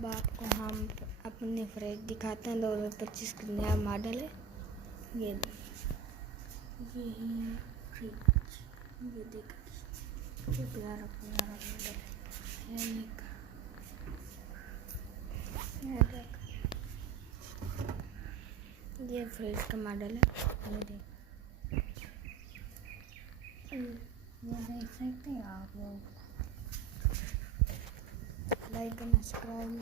अब आपको हम अपने फ्रिज दिखाते हैं। 2025 का नया मॉडल है ये है फ्रिज। ये देखिए ये प्यारा प्यारा मॉडल है ये देख, ये फ्रिज का मॉडल है। ये देख सकते हैं आप लोग। लाइक करना, सब्सक्राइब।